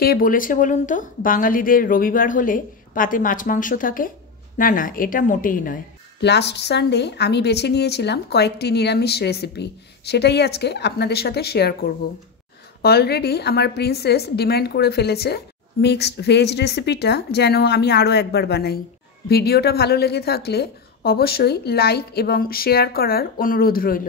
কে বলেছে বলুন তো বাঙালিদের রবিবার হলে পাতে মাছ মাংস থাকে? না না, এটা মোটেই নয়। লাস্ট সানডে আমি বেছে নিয়েছিলাম কয়েকটি নিরামিষ রেসিপি, সেটাই আজকে আপনাদের সাথে শেয়ার করব। অলরেডি আমার প্রিন্সেস ডিমান্ড করে ফেলেছে মিক্সড ভেজ রেসিপিটা যেন আমি আরও একবার বানাই। ভিডিওটা ভালো লেগে থাকলে অবশ্যই লাইক এবং শেয়ার করার অনুরোধ রইল।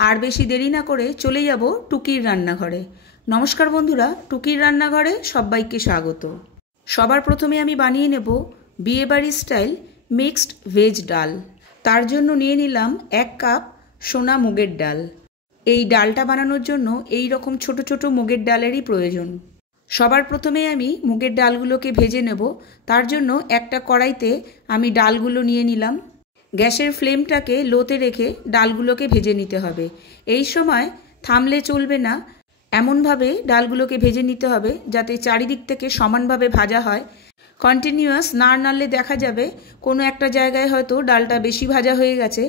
আর বেশি দেরি না করে চলে যাব টুকির রান্নাঘরে। নমস্কার বন্ধুরা, টুকির রান্নাঘরে সবাইকে স্বাগত। সবার প্রথমে আমি বানিয়ে নেব বিয়েবাড়ি স্টাইল মিক্সড ভেজ ডাল। তার জন্য নিয়ে নিলাম 1 কাপ সোনা মুগের ডাল। এই ডালটা বানানোর জন্য এই রকম ছোট ছোট মুগের ডালেরই প্রয়োজন। সবার প্রথমে আমি মুগের ডালগুলোকে ভেজে নেব। তার জন্য একটা কড়াইতে আমি ডালগুলো নিয়ে নিলাম। গ্যাসের ফ্লেমটাকে লোতে রেখে ডালগুলোকে ভেজে নিতে হবে। এই সময় থামলে চলবে না, এমনভাবে ডালগুলোকে ভেজে নিতে হবে যাতে চারিদিক থেকে সমানভাবে ভাজা হয়। কন্টিনিউয়াস নাড়লে দেখা যাবে কোনো একটা জায়গায় হয়তো ডালটা বেশি ভাজা হয়ে গেছে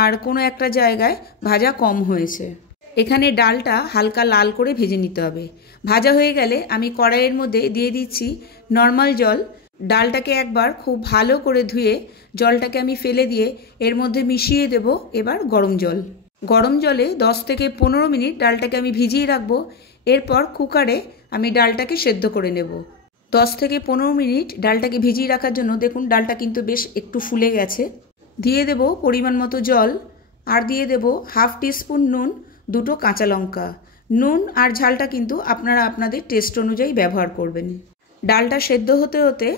আর কোনো একটা জায়গায় ভাজা কম হয়েছে। এখানে ডালটা হালকা লাল করে ভেজে নিতে হবে। ভাজা হয়ে গেলে আমি কড়াইয়ের মধ্যে দিয়ে দিচ্ছি নর্মাল জল। ডালটাকে একবার খুব ভালো করে ধুয়ে জলটাকে আমি ফেলে দিয়ে এর মধ্যে মিশিয়ে দেব এবার গরম জল। গরম জলে 10 থেকে 15 মিনিট ডালটাকে আমি ভিজিয়ে রাখবো। এরপর কুকারে আমি ডালটাকে সেদ্ধ করে নেব। 10 থেকে 15 মিনিট ডালটাকে ভিজিয়ে রাখার জন্য দেখুন ডালটা কিন্তু বেশ একটু ফুলে গেছে। দিয়ে দেব পরিমাণ মতো জল আর দিয়ে দেব হাফ টিস্পুন নুন, 2 কাঁচা লঙ্কা। নুন আর ঝালটা কিন্তু আপনারা আপনাদের টেস্ট অনুযায়ী ব্যবহার করবেন। ডালটা সেদ্ধ হতে হতে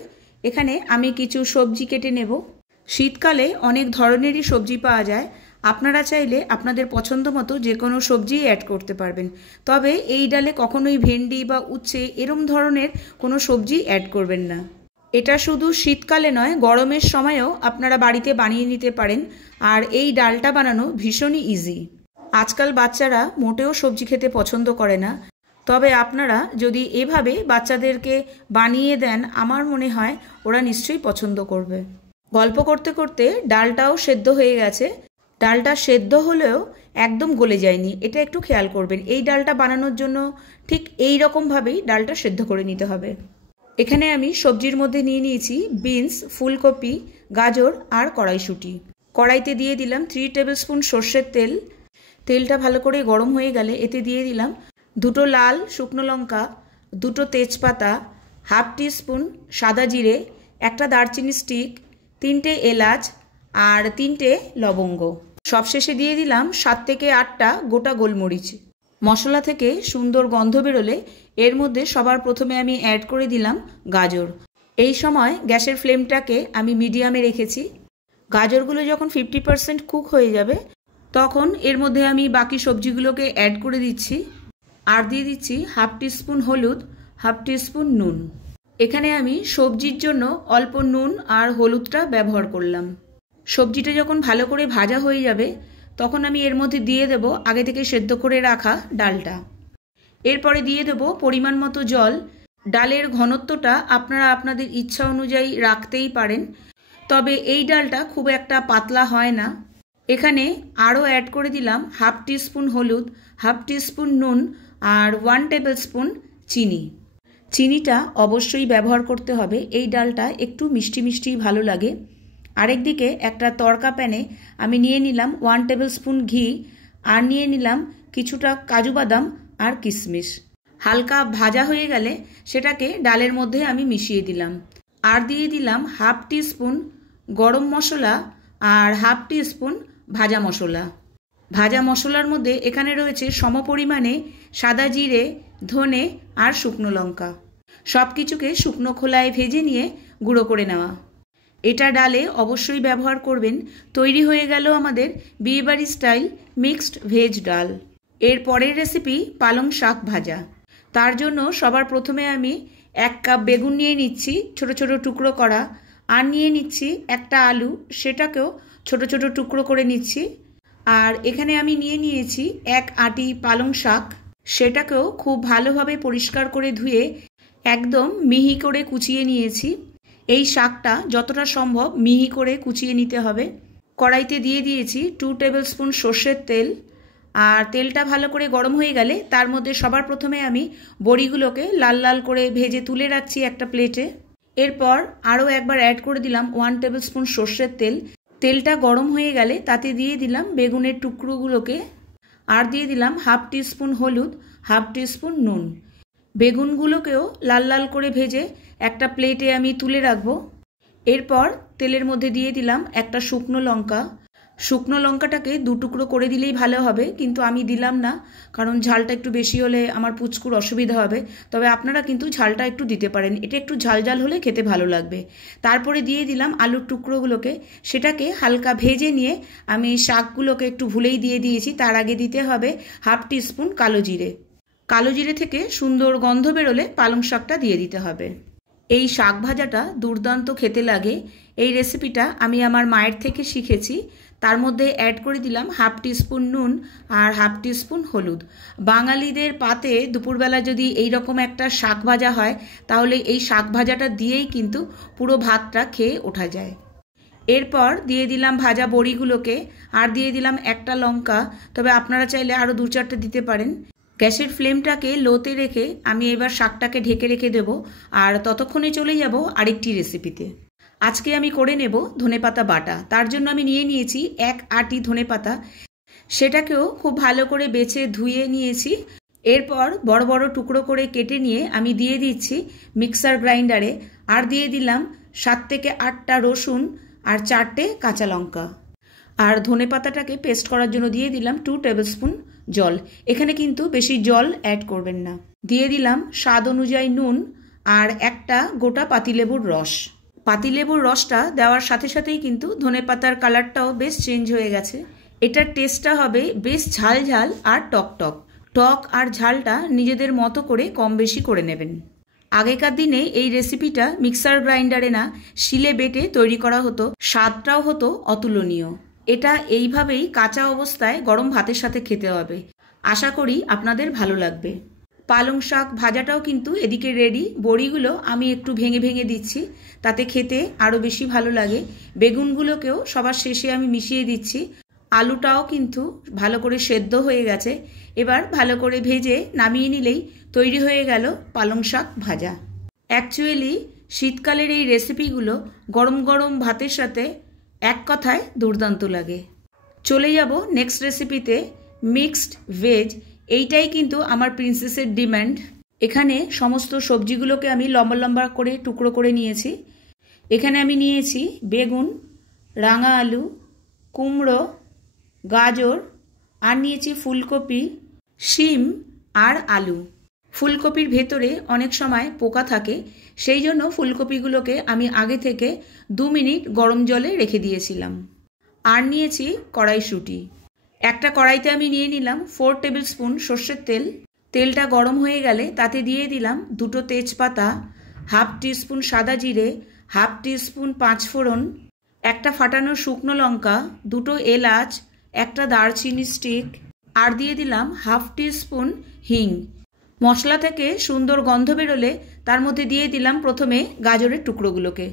এখানে আমি কিছু সবজি কেটে নেব। শীতকালে অনেক ধরনেরই সবজি পাওয়া যায়। আপনারা চাইলে আপনাদের পছন্দ মতো যে কোনো সবজি অ্যাড করতে পারবেন। তবে এই ডালে কখনোই ভেন্ডি বা উচ্ছে এরম ধরনের কোনো সবজি অ্যাড করবেন না। এটা শুধু শীতকালে নয়, গরমের সময়ও আপনারা বাড়িতে বানিয়ে নিতে পারেন। আর এই ডালটা বানানো ভীষণই ইজি। আজকাল বাচ্চারা মোটেও সবজি খেতে পছন্দ করে না, তবে আপনারা যদি এভাবে বাচ্চাদেরকে বানিয়ে দেন আমার মনে হয় ওরা নিশ্চয়ই পছন্দ করবে। গল্প করতে করতে ডালটাও সেদ্ধ হয়ে গেছে। ডালটা সেদ্ধ হলেও একদম গলে যায়নি, এটা একটু খেয়াল করবেন। এই ডালটা বানানোর জন্য ঠিক এই রকমভাবেই ডালটা সেদ্ধ করে নিতে হবে। এখানে আমি সবজির মধ্যে নিয়ে নিয়েছি বিনস, ফুলকপি, গাজর আর কড়াইশুঁটি। কড়াইতে দিয়ে দিলাম 3 টেবিল স্পুন সর্ষের তেল। তেলটা ভালো করে গরম হয়ে গেলে এতে দিয়ে দিলাম 2 লাল শুকনো লঙ্কা, 2 তেজপাতা, হাফ টিস্পুন সাদা জিরে, 1 দারচিনি স্টিক, 3টে এলাচ আর 3টে লবঙ্গ। সবশেষে দিয়ে দিলাম 7 থেকে 8টা গোটা গোলমরিচ। মশলা থেকে সুন্দর গন্ধ বেরোলে এর মধ্যে সবার প্রথমে আমি অ্যাড করে দিলাম গাজর। এই সময় গ্যাসের ফ্লেমটাকে আমি মিডিয়ামে রেখেছি। গাজরগুলো যখন 50% কুক হয়ে যাবে তখন এর মধ্যে আমি বাকি সবজিগুলোকে অ্যাড করে দিচ্ছি। আর দিয়ে দিচ্ছি হাফ টিস্পুন হলুদ, হাফ টিস্পুন নুন। এখানে আমি সবজির জন্য অল্প নুন আর হলুদটা ব্যবহার করলাম। সবজিটা যখন ভালো করে ভাজা হয়ে যাবে তখন আমি এর মধ্যে দিয়ে দেব আগে থেকে সেদ্ধ করে রাখা ডালটা। এরপরে দিয়ে দেব পরিমাণ মতো জল। ডালের ঘনত্বটা আপনারা আপনাদের ইচ্ছা অনুযায়ী রাখতেই পারেন, তবে এই ডালটা খুব একটা পাতলা হয় না। এখানে আরও অ্যাড করে দিলাম হাফ টিস্পুন হলুদ, হাফ টিস্পুন নুন আর 1 টেবিল স্পুন চিনি। চিনিটা অবশ্যই ব্যবহার করতে হবে, এই ডালটা একটু মিষ্টি মিষ্টি ভালো লাগে। আরেকদিকে একটা তড়কা প্যানে আমি নিয়ে নিলাম 1 টেবিল স্পুন ঘি আর নিয়ে নিলাম কিছুটা কাজু বাদাম আর কিশমিশ। হালকা ভাজা হয়ে গেলে সেটাকে ডালের মধ্যে আমি মিশিয়ে দিলাম। আর দিয়ে দিলাম হাফ টিস্পুন গরম মশলা আর হাফ টিস্পুন ভাজা মশলা। ভাজা মশলার মধ্যে এখানে রয়েছে সমপরিমাণে সাদা জিরে, ধনে আর শুকনো লঙ্কা। সব কিছুকে শুকনো খোলায় ভেজে নিয়ে গুঁড়ো করে নেওয়া। এটা ডালে অবশ্যই ব্যবহার করবেন। তৈরি হয়ে গেল আমাদের বিয়েবাড়ি স্টাইল মিক্সড ভেজ ডাল। এর পরের রেসিপি পালং শাক ভাজা। তার জন্য সবার প্রথমে আমি 1 কাপ বেগুন নিয়ে নিচ্ছি ছোট ছোট টুকরো করা, আর নিয়ে নিচ্ছি একটা আলু, সেটাকেও ছোট ছোট টুকরো করে নিচ্ছি। আর এখানে আমি নিয়ে নিয়েছি 1 আঁটি পালং শাক, সেটাকেও খুব ভালোভাবে পরিষ্কার করে ধুয়ে একদম মিহি করে কুচিয়ে নিয়েছি। এই শাকটা যতটা সম্ভব মিহি করে কুচিয়ে নিতে হবে। কড়াইতে দিয়ে দিয়েছি 2 টেবিল স্পুন সর্ষের তেল আর তেলটা ভালো করে গরম হয়ে গেলে তার মধ্যে সবার প্রথমে আমি বড়িগুলোকে লাল লাল করে ভেজে তুলে রাখছি একটা প্লেটে। এরপর আরও একবার অ্যাড করে দিলাম 1 টেবিল স্পুন সর্ষের তেল। তেলটা গরম হয়ে গেলে তাতে দিয়ে দিলাম বেগুনের টুকরোগুলোকে, আর দিয়ে দিলাম 1/2 টিস্পুন হলুদ, 1/2 টিস্পুন নুন। বেগুনগুলোকেও লাল লাল করে ভেজে একটা প্লেটে আমি তুলে রাখবো। এরপর তেলের মধ্যে দিয়ে দিলাম একটা শুকনো লঙ্কা। শুকনো লঙ্কাটাকে 2 টুকরো করে দিলেই ভালো হবে, কিন্তু আমি দিলাম না, কারণ ঝালটা একটু বেশি হলে আমার পুচকুর অসুবিধা হবে। তবে আপনারা কিন্তু ঝালটা একটু দিতে পারেন, এটা একটু ঝাল ঝাল হলে খেতে ভালো লাগবে। তারপরে দিয়ে দিলাম আলুর টুকরোগুলোকে, সেটাকে হালকা ভেজে নিয়ে আমি শাকগুলোকে একটু ভুলেই দিয়ে দিয়েছি। তার আগে দিতে হবে 1/2 টিস্পুন কালো জিরে। কালো জিরে থেকে সুন্দর গন্ধ বেরোলে পালং শাকটা দিয়ে দিতে হবে। এই শাক ভাজাটা দুর্দান্ত খেতে লাগে। এই রেসিপিটা আমি আমার মায়ের থেকে শিখেছি। তার মধ্যে অ্যাড করে দিলাম 1/2 টিস্পুন নুন আর 1/2 টিস্পুন হলুদ। বাঙালিদের পাতে দুপুরবেলা যদি এই রকম একটা শাক ভাজা হয়, তাহলে এই শাক ভাজাটা দিয়েই কিন্তু পুরো ভাতটা খেয়ে ওঠা যায়। এরপর দিয়ে দিলাম ভাজা বড়িগুলোকে, আর দিয়ে দিলাম একটা লঙ্কা। তবে আপনারা চাইলে আরও 2-4টে দিতে পারেন। গ্যাসের ফ্লেমটাকে লোতে রেখে আমি এবার শাকটাকে ঢেকে রেখে দেবো, আর ততক্ষণে চলে যাব আরেকটি রেসিপিতে। আজকে আমি করে নেব ধনেপাতা বাটা। তার জন্য আমি নিয়ে নিয়েছি 1 আঁটি ধনেপাতা। সেটাকেও খুব ভালো করে বেছে ধুয়ে নিয়েছি। এরপর বড় বড় টুকরো করে কেটে নিয়ে আমি দিয়ে দিচ্ছি মিক্সার গ্রাইন্ডারে, আর দিয়ে দিলাম 7 থেকে 8টা রসুন আর 4টে কাঁচা লঙ্কা। আর ধনেপাতাটাকে পেস্ট করার জন্য দিয়ে দিলাম 2 টেবিল স্পুন জল। এখানে কিন্তু বেশি জল অ্যাড করবেন না। দিয়ে দিলাম স্বাদ অনুযায়ী নুন আর একটা গোটা পাতিলেবুর রস। পাতিলেবুর রসটা দেওয়ার সাথে সাথেই কিন্তু ধনেপাতার কালারটাও বেশ চেঞ্জ হয়ে গেছে। এটার টেস্টটা হবে বেশ ঝাল ঝাল আর টক টক। টক আর ঝালটা নিজেদের মতো করে কম বেশি করে নেবেন। আগেকার দিনে এই রেসিপিটা মিক্সার গ্রাইন্ডারে না, শিলে বেটে তৈরি করা হতো। স্বাদটাও হতো অতুলনীয়। এটা এইভাবেই কাঁচা অবস্থায় গরম ভাতের সাথে খেতে হবে। আশা করি আপনাদের ভালো লাগবে। পালং শাক ভাজাটাও কিন্তু এদিকে রেডি। বড়িগুলো আমি একটু ভেঙে ভেঙে দিচ্ছি, তাতে খেতে আরও বেশি ভালো লাগে। বেগুনগুলোকেও সবার শেষে আমি মিশিয়ে দিচ্ছি। আলুটাও কিন্তু ভালো করে সেদ্ধ হয়ে গেছে। এবার ভালো করে ভেজে নামিয়ে নিলেই তৈরি হয়ে গেল পালং শাক ভাজা। অ্যাকচুয়ালি শীতকালের এই রেসিপিগুলো গরম গরম ভাতের সাথে এক কথায় দুর্দান্ত লাগে। চলে যাব নেক্সট রেসিপিতে, মিক্সড ভেজ। এইটাই কিন্তু আমার প্রিন্সেসের ডিমান্ড। এখানে সমস্ত সবজিগুলোকে আমি লম্বা লম্বা করে টুকরো করে নিয়েছি। এখানে আমি নিয়েছি বেগুন, রাঙা আলু, কুমড়ো, গাজর, আর নিয়েছি ফুলকপি, শিম আর আলু। ফুলকপির ভেতরে অনেক সময় পোকা থাকে, সেই জন্য ফুলকপিগুলোকে আমি আগে থেকে 2 মিনিট গরম জলে রেখে দিয়েছিলাম। আর নিয়েছি কড়াইশুঁটি। একটা কড়াইতে আমি নিয়ে নিলাম 4 টেবিল স্পুন সর্ষের তেল। তেলটা গরম হয়ে গেলে তাতে দিয়ে দিলাম 2টো তেজপাতা, 1/2 টিস্পুন সাদা জিরে, 1/2 টিস্পুন পাঁচফোড়ন, একটা ফাটানো শুকনো লঙ্কা, 2টো এলাচ, একটা দারচিনি স্টিক, আর দিয়ে দিলাম 1/2 টিস্পুন হিং। মশলা থেকে সুন্দর গন্ধ বেরোলে তার মধ্যে দিয়ে দিলাম প্রথমে গাজরের টুকরোগুলোকে।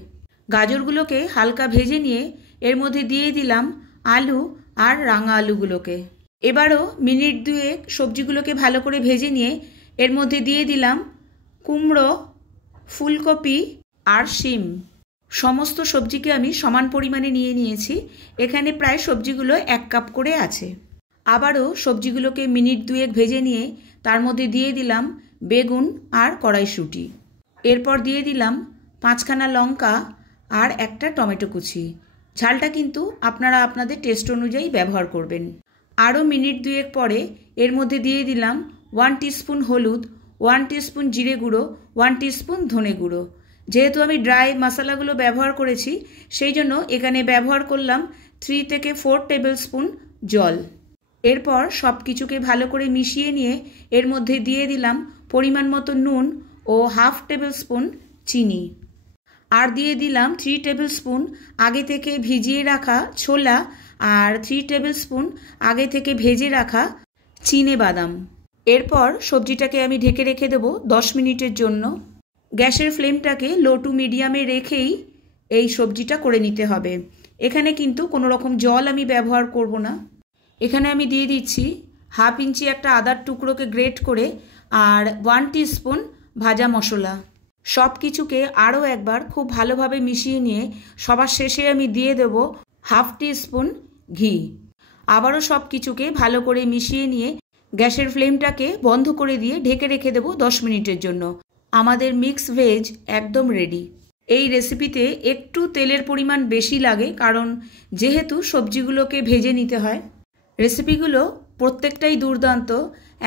গাজরগুলোকে হালকা ভেজে নিয়ে এর মধ্যে দিয়ে দিলাম আলু আর রাঙা আলুগুলোকে। এবারও মিনিট 2 সবজিগুলোকে ভালো করে ভেজে নিয়ে এর মধ্যে দিয়ে দিলাম কুমড়ো, ফুলকপি আর শিম। সমস্ত সবজিকে আমি সমান পরিমাণে নিয়ে নিয়েছি। এখানে প্রায় সবজিগুলো 1 কাপ করে আছে। আবারও সবজিগুলোকে মিনিট 2 ভেজে নিয়ে তার মধ্যে দিয়ে দিলাম বেগুন আর কড়াইশুঁটি। এরপর দিয়ে দিলাম 5খানা লঙ্কা আর একটা টমেটো কুচি। ঝালটা কিন্তু আপনারা আপনাদের টেস্ট অনুযায়ী ব্যবহার করবেন। আরও মিনিট 2 পরে এর মধ্যে দিয়ে দিলাম 1 টিস্পুন হলুদ, 1 টিস্পুন জিরে গুঁড়ো, 1 টিস্পুন ধনে গুঁড়ো। যেহেতু আমি ড্রাই মশলাগুলো ব্যবহার করেছি, সেই জন্য এখানে ব্যবহার করলাম 3 থেকে 4 টেবিল স্পুন জল। এরপর সব কিছুকে ভালো করে মিশিয়ে নিয়ে এর মধ্যে দিয়ে দিলাম পরিমাণ মতো নুন ও 1/2 টেবিল স্পুন চিনি। আর দিয়ে দিলাম 3 টেবিল স্পুন আগে থেকে ভিজিয়ে রাখা ছোলা আর 3 টেবিল স্পুন আগে থেকে ভেজে রাখা চিনে বাদাম। এরপর সবজিটাকে আমি ঢেকে রেখে দেবো 10 মিনিটের জন্য। গ্যাসের ফ্লেমটাকে লো টু মিডিয়ামে রেখেই এই সবজিটা করে নিতে হবে। এখানে কিন্তু কোনো রকম জল আমি ব্যবহার করব না। এখানে আমি দিয়ে দিচ্ছি হাফ ইঞ্চি একটা আদার টুকরোকে গ্রেট করে, আর 1 টিস্পুন ভাজা মশলা। সব কিছুকে আরও একবার খুব ভালোভাবে মিশিয়ে নিয়ে সবার শেষে আমি দিয়ে দেব হাফ টিস্পুন ঘি। আবারও সব কিছুকে ভালো করে মিশিয়ে নিয়ে গ্যাসের ফ্লেমটাকে বন্ধ করে দিয়ে ঢেকে রেখে দেব 10 মিনিটের জন্য। আমাদের মিক্স ভেজ একদম রেডি। এই রেসিপিতে একটু তেলের পরিমাণ বেশি লাগে, কারণ যেহেতু সবজিগুলোকে ভেজে নিতে হয়। রেসিপিগুলো প্রত্যেকটাই দুর্দান্ত,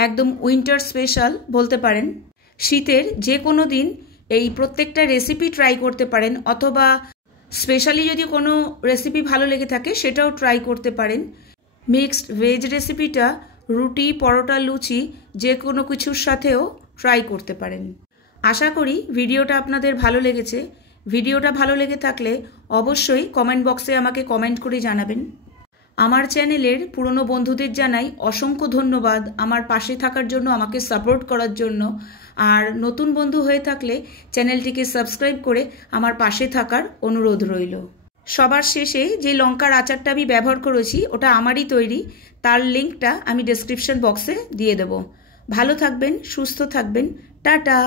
একদম উইন্টার স্পেশাল বলতে পারেন। শীতের যে কোনো দিন এই প্রত্যেকটা রেসিপি ট্রাই করতে পারেন, অথবা স্পেশালি যদি কোনো রেসিপি ভালো লেগে থাকে সেটাও ট্রাই করতে পারেন। মিক্সড ভেজ রেসিপিটা রুটি, পরোটা, লুচি যে কোনো কিছুর সাথেও ট্রাই করতে পারেন। আশা করি ভিডিওটা আপনাদের ভালো লেগেছে। ভিডিওটা ভালো লেগে থাকলে অবশ্যই কমেন্ট বক্সে আমাকে কমেন্ট করে জানাবেন। আমার চ্যানেলের পুরনো বন্ধুদের জানাই অসংখ্য ধন্যবাদ আমার পাশে থাকার জন্য, আমাকে সাপোর্ট করার জন্য। আর নতুন বন্ধু হয়ে থাকলে চ্যানেলটিকে সাবস্ক্রাইব করে আমার পাশে থাকার অনুরোধ রইল। সবার শেষে যে লঙ্কার আচারটা আমি ব্যবহার করেছি ওটা আমারই তৈরি, তার লিঙ্কটা আমি ডেসক্রিপশন বক্সে দিয়ে দেব। ভালো থাকবেন, সুস্থ থাকবেন, টাটা।